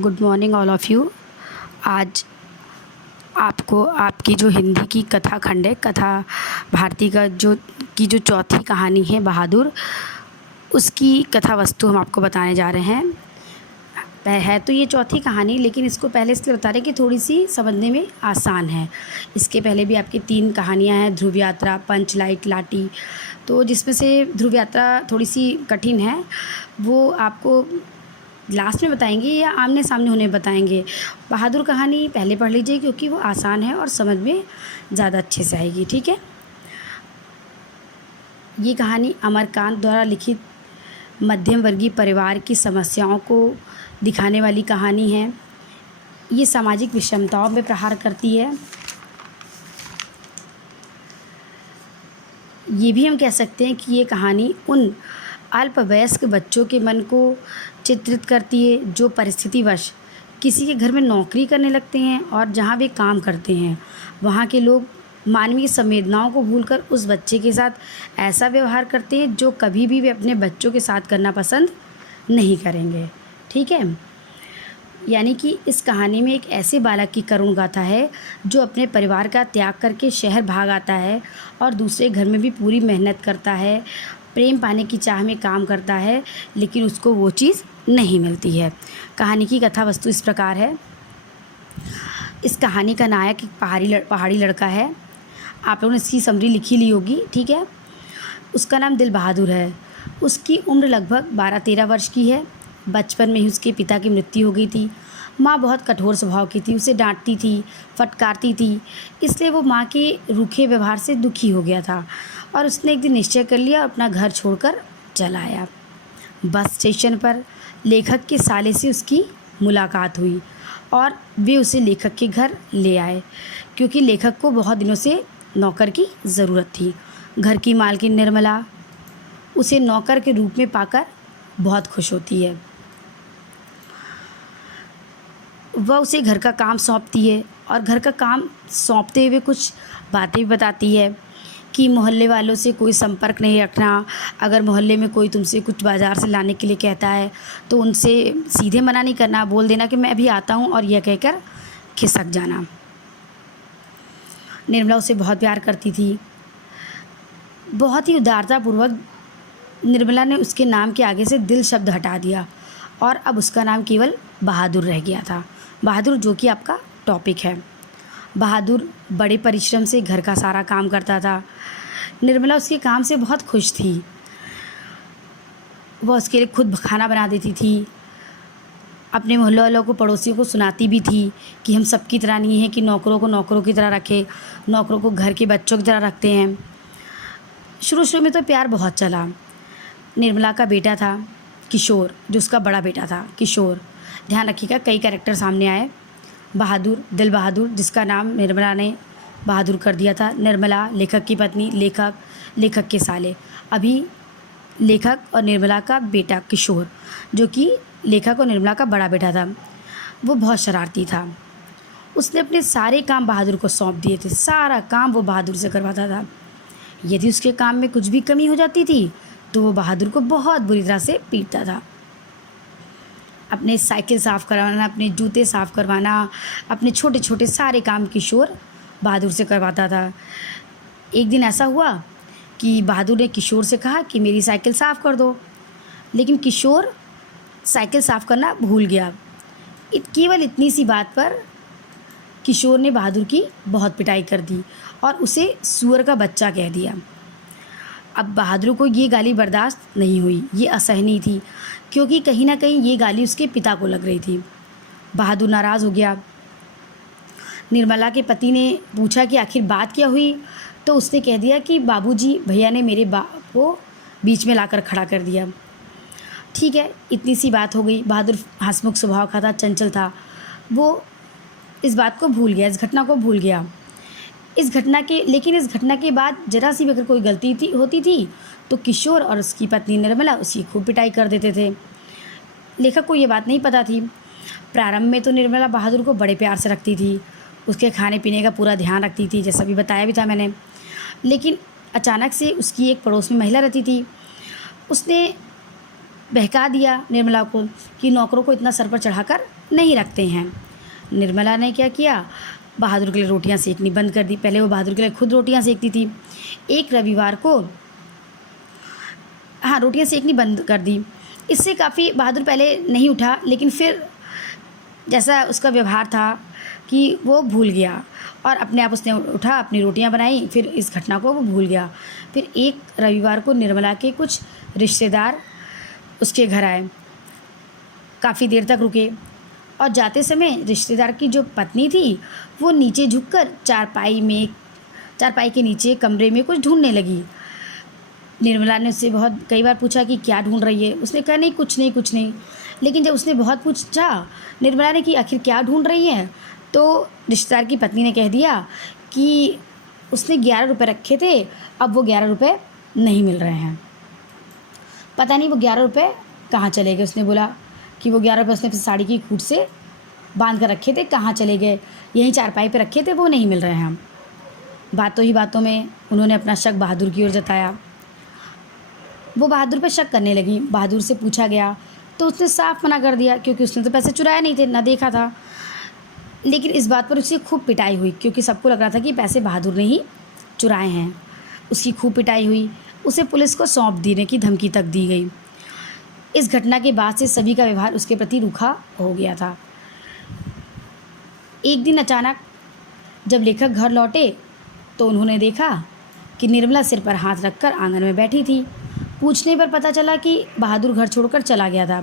Good morning all of you. आज आपको आपकी जो हिंदी की कथा खंड है, कथा भारती का जो चौथी कहानी है बहादुर, उसकी कथा वस्तु हम आपको बताने जा रहे हैं। है तो ये चौथी कहानी, लेकिन इसको पहले इसलिए बता रहे हैं कि थोड़ी सी समझने में आसान है। इसके पहले भी आपकी 3 कहानियाँ हैं, ध्रुव यात्रा, पंचलाइट, लाठी। तो जिसमें से ध्रुव यात्रा थोड़ी सी कठिन है, वो आपको लास्ट में बताएंगे या आमने सामने उन्हें बताएंगे। बहादुर कहानी पहले पढ़ लीजिए क्योंकि वो आसान है और समझ में ज़्यादा अच्छे से आएगी। ठीक है। ये कहानी अमरकांत द्वारा लिखित मध्यम वर्गीय परिवार की समस्याओं को दिखाने वाली कहानी है। ये सामाजिक विषमताओं में प्रहार करती है। ये भी हम कह सकते हैं कि ये कहानी उन अल्पवयस्क बच्चों के मन को चित्रित करती है जो परिस्थितिवश किसी के घर में नौकरी करने लगते हैं और जहाँ वे काम करते हैं वहाँ के लोग मानवीय संवेदनाओं को भूलकर उस बच्चे के साथ ऐसा व्यवहार करते हैं जो कभी भी वे अपने बच्चों के साथ करना पसंद नहीं करेंगे। ठीक है। यानी कि इस कहानी में एक ऐसे बालक की करुण गाथा है जो अपने परिवार का त्याग करके शहर भाग आता है और दूसरे घर में भी पूरी मेहनत करता है, प्रेम पाने की चाह में काम करता है, लेकिन उसको वो चीज़ नहीं मिलती है। कहानी की कथा वस्तु इस प्रकार है। इस कहानी का नायक एक पहाड़ी लड़का है। आप लोगों ने इसकी समरी लिखी ली होगी। ठीक है। उसका नाम दिल बहादुर है। उसकी उम्र लगभग 12-13 वर्ष की है। बचपन में ही उसके पिता की मृत्यु हो गई थी। माँ बहुत कठोर स्वभाव की थी, उसे डांटती थी, फटकारती थी, इसलिए वो माँ के रूखे व्यवहार से दुखी हो गया था और उसने एक दिन निश्चय कर लिया और अपना घर छोड़कर चला आया। बस स्टेशन पर लेखक के साले से उसकी मुलाकात हुई और वे उसे लेखक के घर ले आए क्योंकि लेखक को बहुत दिनों से नौकर की ज़रूरत थी। घर की मालकिन निर्मला उसे नौकर के रूप में पाकर बहुत खुश होती है। वह उसे घर का काम सौंपती है और घर का काम सौंपते हुए कुछ बातें भी बताती है कि मोहल्ले वालों से कोई संपर्क नहीं रखना। अगर मोहल्ले में कोई तुमसे कुछ बाज़ार से लाने के लिए कहता है तो उनसे सीधे मना नहीं करना, बोल देना कि मैं अभी आता हूँ और यह कहकर खिसक जाना। निर्मला उसे बहुत प्यार करती थी। बहुत ही उदारतापूर्वक निर्मला ने उसके नाम के आगे से दिल शब्द हटा दिया और अब उसका नाम केवल बहादुर रह गया था। बहादुर जो कि आपका टॉपिक है। बहादुर बड़े परिश्रम से घर का सारा काम करता था। निर्मला उसके काम से बहुत खुश थी। वह उसके लिए खुद खाना बना देती थी। अपने मोहल्ले वालों को, पड़ोसियों को सुनाती भी थी कि हम सबकी तरह नहीं है कि नौकरों को नौकरों की तरह रखे, नौकरों को घर के बच्चों की तरह रखते हैं। शुरू शुरू में तो प्यार बहुत चला। निर्मला का बेटा था किशोर, जो उसका बड़ा बेटा था किशोर। ध्यान रखिएगा, कई कैरेक्टर सामने आए। बहादुर, दिल बहादुर, जिसका नाम निर्मला ने बहादुर कर दिया था। निर्मला लेखक की पत्नी, लेखक के साले। अभी लेखक और निर्मला का बेटा किशोर, जो कि लेखक और निर्मला का बड़ा बेटा था, वो बहुत शरारती था। उसने अपने सारे काम बहादुर को सौंप दिए थे। सारा काम वो बहादुर से करवाता था। यदि उसके काम में कुछ भी कमी हो जाती थी तो वो बहादुर को बहुत बुरी तरह से पीटता था। अपने साइकिल साफ़ करवाना, अपने जूते साफ़ करवाना, अपने छोटे छोटे सारे काम किशोर बहादुर से करवाता था। एक दिन ऐसा हुआ कि बहादुर ने किशोर से कहा कि मेरी साइकिल साफ़ कर दो, लेकिन किशोर साइकिल साफ़ करना भूल गया। केवल इतनी सी बात पर किशोर ने बहादुर की बहुत पिटाई कर दी और उसे सूअर का बच्चा कह दिया। अब बहादुर को ये गाली बर्दाश्त नहीं हुई, ये असहनीय थी, क्योंकि कहीं ना कहीं ये गाली उसके पिता को लग रही थी। बहादुर नाराज़ हो गया। निर्मला के पति ने पूछा कि आखिर बात क्या हुई, तो उसने कह दिया कि बाबूजी, भैया ने मेरे बाप को बीच में लाकर खड़ा कर दिया। ठीक है, इतनी सी बात हो गई। बहादुर हंसमुख स्वभाव का था, चंचल था। वो इस बात को भूल गया, इस घटना को भूल गया। लेकिन इस घटना के बाद जरा सी भी अगर कोई गलती होती थी तो किशोर और उसकी पत्नी निर्मला उसकी खूब पिटाई कर देते थे। लेखक को ये बात नहीं पता थी। प्रारंभ में तो निर्मला बहादुर को बड़े प्यार से रखती थी, उसके खाने पीने का पूरा ध्यान रखती थी, जैसा भी बताया भी था मैंने। लेकिन अचानक से उसकी एक पड़ोस में महिला रहती थी, उसने बहका दिया निर्मला को कि नौकरों को इतना सर पर चढ़ाकर नहीं रखते हैं। निर्मला ने क्या किया, बहादुर के लिए रोटियां सेकनी बंद कर दी। पहले वो बहादुर के लिए खुद रोटियां सेकती थी। एक रविवार को रोटियां सेकनी बंद कर दी। इससे काफ़ी बहादुर पहले नहीं उठा, लेकिन फिर जैसा उसका व्यवहार था कि वो भूल गया और अपने आप उसने उठा, अपनी रोटियां बनाई, फिर इस घटना को वो भूल गया। फिर एक रविवार को निर्मला के कुछ रिश्तेदार उसके घर आए, काफ़ी देर तक रुके और जाते समय रिश्तेदार की जो पत्नी थी वो नीचे झुककर चारपाई के नीचे कमरे में कुछ ढूंढने लगी। निर्मला ने उससे बहुत कई बार पूछा कि क्या ढूंढ रही है। उसने कहा नहीं कुछ नहीं। लेकिन जब उसने बहुत पूछा निर्मला ने कि आखिर क्या ढूंढ रही है, तो रिश्तेदार की पत्नी ने कह दिया कि उसने 11 रुपये रखे थे, अब वो 11 रुपये नहीं मिल रहे हैं, पता नहीं वो 11 रुपये कहाँ चले गए। उसने बोला कि वो 11 रुपये उसने अपनी साड़ी की खूट से बांध कर रखे थे, कहाँ चले गए, यहीं चारपाई पे रखे थे, वो नहीं मिल रहे हैं। बातों ही बातों में उन्होंने अपना शक बहादुर की ओर जताया। वो बहादुर पर शक करने लगी। बहादुर से पूछा गया तो उसने साफ मना कर दिया, क्योंकि उसने तो पैसे चुराए नहीं थे, ना देखा था। लेकिन इस बात पर उसकी खूब पिटाई हुई, क्योंकि सबको लग रहा था कि पैसे बहादुर ने ही चुराए हैं। उसकी खूब पिटाई हुई, उसे पुलिस को सौंप देने की धमकी तक दी गई। इस घटना के बाद से सभी का व्यवहार उसके प्रति रूखा हो गया था। एक दिन अचानक जब लेखक घर लौटे तो उन्होंने देखा कि निर्मला सिर पर हाथ रखकर आंगन में बैठी थी। पूछने पर पता चला कि बहादुर घर छोड़कर चला गया था।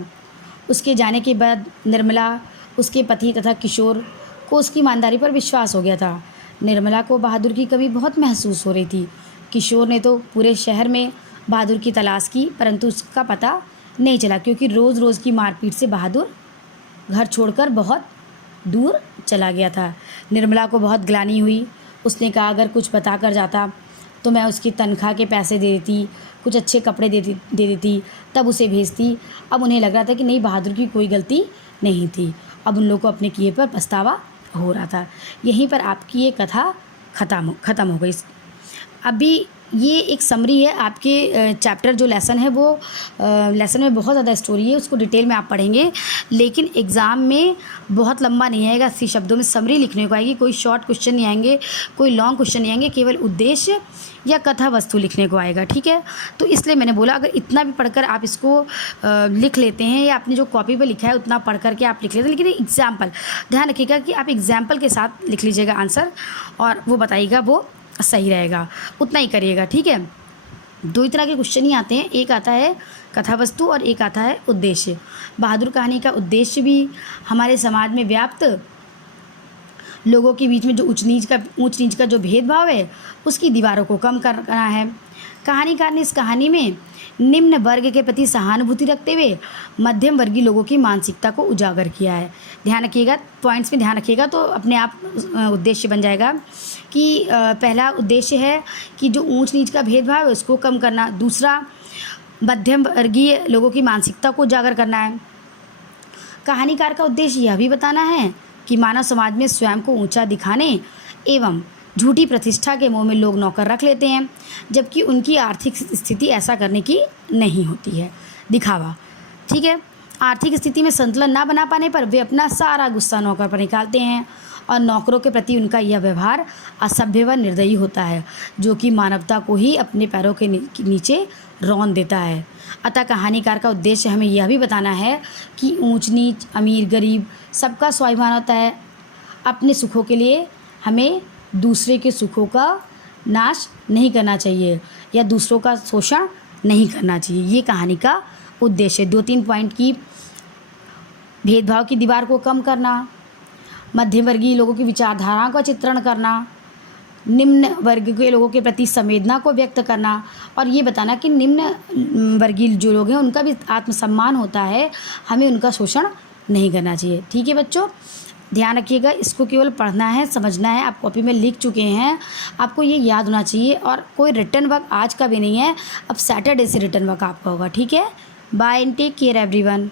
उसके जाने के बाद निर्मला, उसके पति तथा किशोर को उसकी ईमानदारी पर विश्वास हो गया था। निर्मला को बहादुर की कमी बहुत महसूस हो रही थी। किशोर ने तो पूरे शहर में बहादुर की तलाश की, परंतु उसका पता नहीं चला, क्योंकि रोज़ रोज़ की मारपीट से बहादुर घर छोड़कर बहुत दूर चला गया था। निर्मला को बहुत ग्लानि हुई। उसने कहा अगर कुछ बता कर जाता तो मैं उसकी तनख्वाह के पैसे दे देती, कुछ अच्छे कपड़े दे देती, तब उसे भेजती। अब उन्हें लग रहा था कि नहीं, बहादुर की कोई गलती नहीं थी। अब उन लोगों को अपने किए पर पछतावा हो रहा था। यहीं पर आपकी ये कथा ख़त्म हो गई। अभी ये एक समरी है आपके चैप्टर जो लेसन है, वो लेसन में बहुत ज़्यादा स्टोरी है, उसको डिटेल में आप पढ़ेंगे, लेकिन एग्ज़ाम में बहुत लंबा नहीं आएगा। 80 शब्दों में समरी लिखने को आएगी, कोई शॉर्ट क्वेश्चन नहीं आएंगे, कोई लॉन्ग क्वेश्चन नहीं आएंगे, केवल उद्देश्य या कथा वस्तु लिखने को आएगा। ठीक है, तो इसलिए मैंने बोला अगर इतना भी पढ़कर आप इसको लिख लेते हैं या आपने जो कॉपी पर लिखा है उतना पढ़ करके आप लिख लेते हैं, लेकिन एग्जाम्पल ध्यान रखिएगा कि आप एग्जाम्पल के साथ लिख लीजिएगा आंसर और वो बताइएगा, वो सही रहेगा, उतना ही करिएगा। ठीक है, 2 ही तरह के क्वेश्चन ही आते हैं, एक आता है कथा वस्तु और एक आता है उद्देश्य। बहादुर कहानी का उद्देश्य भी हमारे समाज में व्याप्त लोगों के बीच में जो ऊंच नीच का जो भेदभाव है उसकी दीवारों को कम करना है। कहानीकार ने इस कहानी में निम्न वर्ग के प्रति सहानुभूति रखते हुए मध्यम वर्गीय लोगों की मानसिकता को उजागर किया है। ध्यान रखिएगा, पॉइंट्स में ध्यान रखिएगा तो अपने आप उद्देश्य बन जाएगा कि पहला उद्देश्य है कि जो ऊंच नीच का भेदभाव है उसको कम करना। दूसरा, मध्यम वर्गीय लोगों की मानसिकता को उजागर करना है। कहानीकार का उद्देश्य यह भी बताना है कि मानव समाज में स्वयं को ऊंचा दिखाने एवं झूठी प्रतिष्ठा के मोह में लोग नौकर रख लेते हैं, जबकि उनकी आर्थिक स्थिति ऐसा करने की नहीं होती है। दिखावा, ठीक है, आर्थिक स्थिति में संतुलन ना बना पाने पर वे अपना सारा गुस्सा नौकर पर निकालते हैं और नौकरों के प्रति उनका यह व्यवहार असभ्य व निर्दयी होता है, जो कि मानवता को ही अपने पैरों के नीचे रौंद देता है। अतः कहानीकार का उद्देश्य हमें यह भी बताना है कि ऊंच नीच, अमीर गरीब सबका स्वाभिमान होता है। अपने सुखों के लिए हमें दूसरे के सुखों का नाश नहीं करना चाहिए या दूसरों का शोषण नहीं करना चाहिए। ये कहानी का उद्देश्य। 2-3 पॉइंट की भेदभाव की दीवार को कम करना, मध्यम वर्गीय लोगों की विचारधाराओं का चित्रण करना, निम्न वर्ग के लोगों के प्रति संवेदना को व्यक्त करना और ये बताना कि निम्न वर्गीय जो लोग हैं उनका भी आत्मसम्मान होता है, हमें उनका शोषण नहीं करना चाहिए। ठीक है बच्चों, ध्यान रखिएगा, इसको केवल पढ़ना है, समझना है। आप कॉपी में लिख चुके हैं, आपको ये याद होना चाहिए और कोई रिटर्न वर्क आज का भी नहीं है, अब सैटरडे से रिटर्न वर्क आपका होगा। ठीक है, bye and take care everyone.